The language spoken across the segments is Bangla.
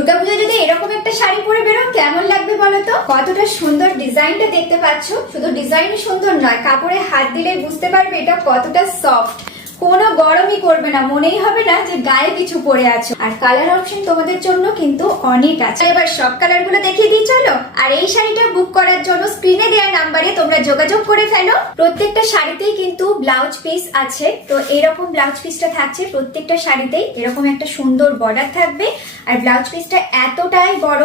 দুর্গাপূজা যদি এরকম একটা শাড়ি পরে বেরো কেমন লাগবে বলো তো? কতটা সুন্দর ডিজাইনটা দেখতে পাচ্ছ। শুধু ডিজাইনই সুন্দর নয়, কাপড়ে হাত দিলেই বুঝতে পারবে এটা কতটা সফট। কোনো গরমই করবে না, মনেই হবে না যে গায়ে কিছু পরে আছো। আর কালার অপশন তোমাদের জন্য কিন্তু অনেক আছে। এবার সব কালার গুলো দেখিয়ে দিই চলো। আর এই শাড়িটা বুক করার জন্য স্ক্রিনে দেওয়া নাম্বারে তোমরা যোগাযোগ করে ফেলো। প্রত্যেকটা শাড়িতেই কিন্তু ব্লাউজ পিস আছে, তো এরকম ব্লাউজ পিসটা থাকছে প্রত্যেকটা শাড়িতেই। এরকম একটা সুন্দর বর্ডার থাকবে, আর ব্লাউজ পিসটা এতটাই বড়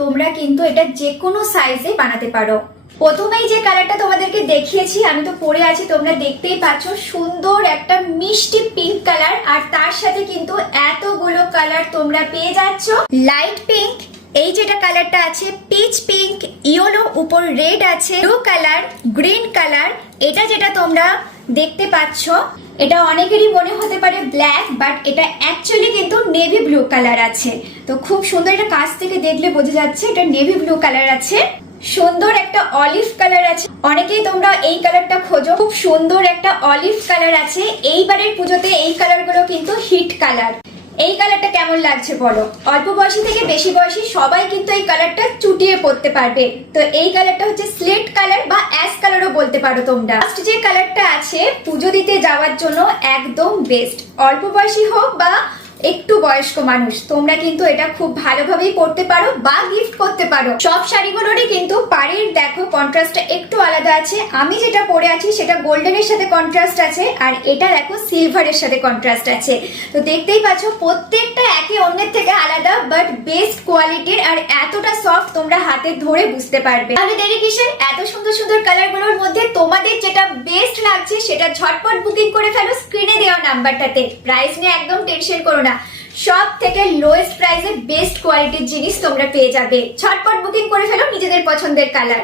তোমরা কিন্তু এটা যে কোনো সাইজে বানাতে পারো। প্রথমেই যে কালারটা তোমাদেরকে দেখিয়েছি, আমি তো পরে আছি, তোমরা দেখতেই পাচ্ছ সুন্দর একটা মিষ্টি পিঙ্ক কালার। আর তার সাথে কিন্তু এতগুলো কালার তোমরা পেয়ে যাচ্ছ। লাইট পিঙ্ক, এই যেটা কালারটা আছে পিচ পিঙ্ক, ইয়েলো, উপর রেড আছে, ব্লু কালার, গ্রিন কালার। এটা যেটা তোমরা দেখতে পাচ্ছ এটা অনেকেরই মনে হতে পারে ব্ল্যাক, বাট এটা অ্যাকচুয়ালি কিন্তু নেভি ব্লু কালার আছে। তো খুব সুন্দর, এটা কাছ থেকে দেখলে বোঝা যাচ্ছে এটা নেভি ব্লু কালার আছে। সুন্দর একটা অলিভ কালার আছে, অনেকেই তোমরা এই কালারটা খোঁজো। খুব সুন্দর একটা অলিভ কালার আছে। এইবারের পুজোতে এই কালারগুলো কিন্তু হিট কালার। এই কালারটা কেমন লাগছে বলো? অল্প বয়সী থেকে বেশি বয়সী সবাই কিন্তু এই কালারটা চুটিয়ে পড়তে পারবে। তো এই কালারটা হচ্ছে স্লেট কালার বা অ্যাশ কালারও বলতে পারো তোমরা। ফার্স্ট যে কালারটা আছে পুজো দিতে যাওয়ার জন্য একদম বেস্ট। অল্প বয়সী হোক বা একটু বয়স্ক মানুষ, তোমরা কিন্তু এটা খুব ভালোভাবেই পরতে পারো বা গিফট করতে পারো। সব শাড়িগুলোরই কিন্তু পাড়ের দেখো কন্ট্রাস্টটা একটু আলাদা আছে। আমি যেটা পরে আছি সেটা গোল্ডেনের সাথে কন্ট্রাস্ট আছে, আর এটা দেখো সিলভারের সাথে কন্ট্রাস্ট আছে। তো দেখতেই পাচ্ছ প্রত্যেকটা একে অন্যের থেকে আলাদা, বাট বেস্ট কোয়ালিটির, আর এতটা সফট তোমরা হাতে ধরে বুঝতে পারবে। তাহলে দেরি কিসের? এত সুন্দর সুন্দর কালার গুলোর মধ্যে তোমাদের যেটা বেস্ট লাগছে সেটা ঝটপট বুকিং করে ফেলো স্ক্রিনে দেওয়া নাম্বারটাতে। প্রাইস নিয়ে একদম টেনশন করো না, সব থেকে লোয়েস্ট প্রাইসে বেস্ট কোয়ালিটির জিনিস তোমরা পেয়ে যাবে। ঝটপট বুকিং করে ফেলো নিজেদের পছন্দের কালার।